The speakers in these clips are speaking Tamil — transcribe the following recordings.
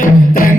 Thank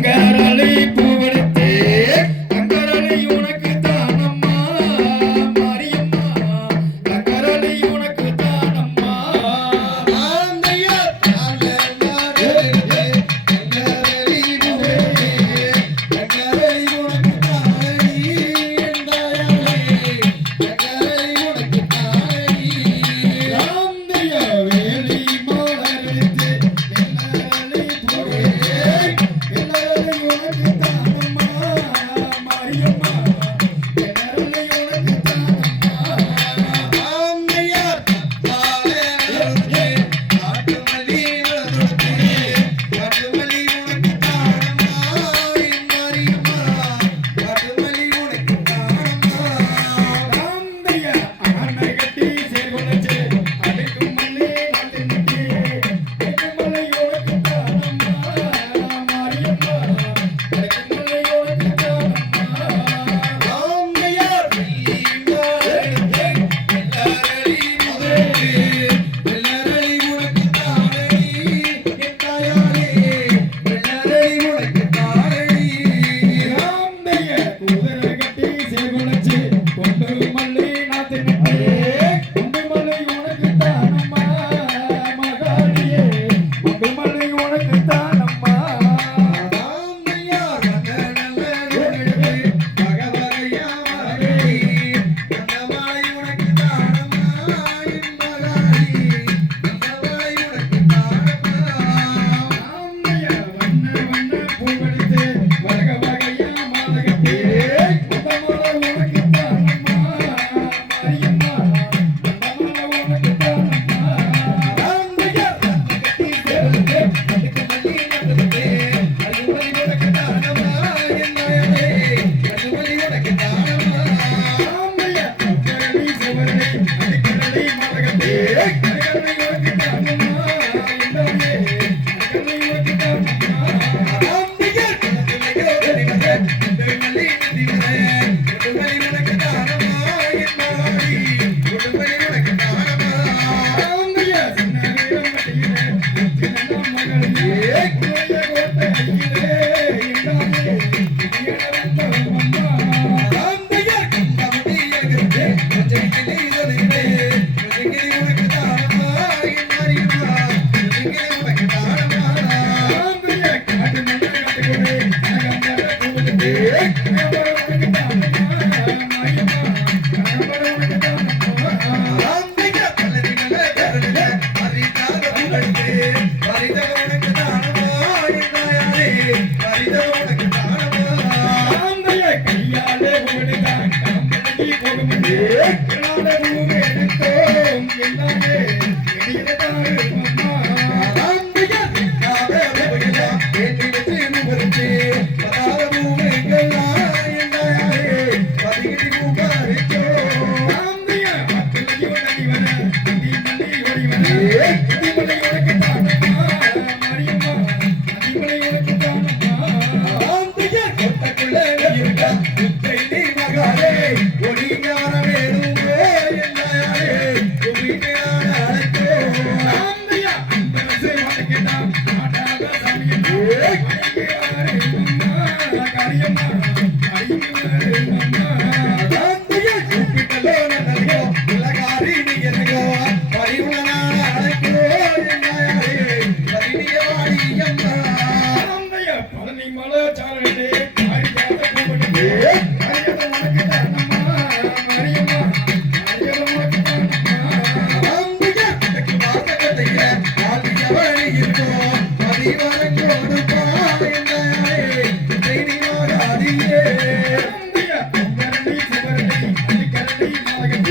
இடியட வந்த ¿Qué?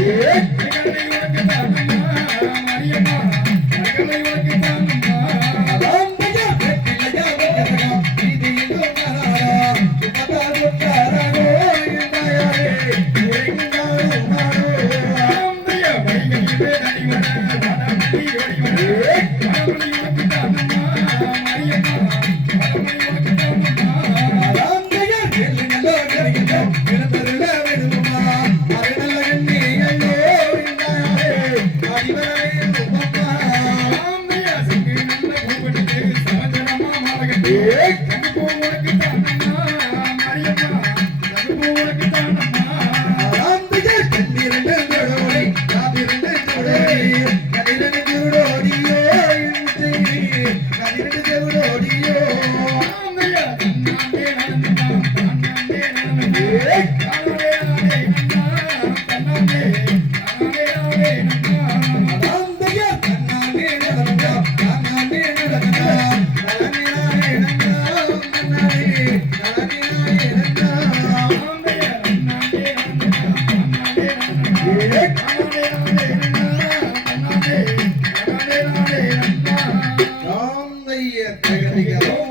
Yeah. Amen. தகதிகளும்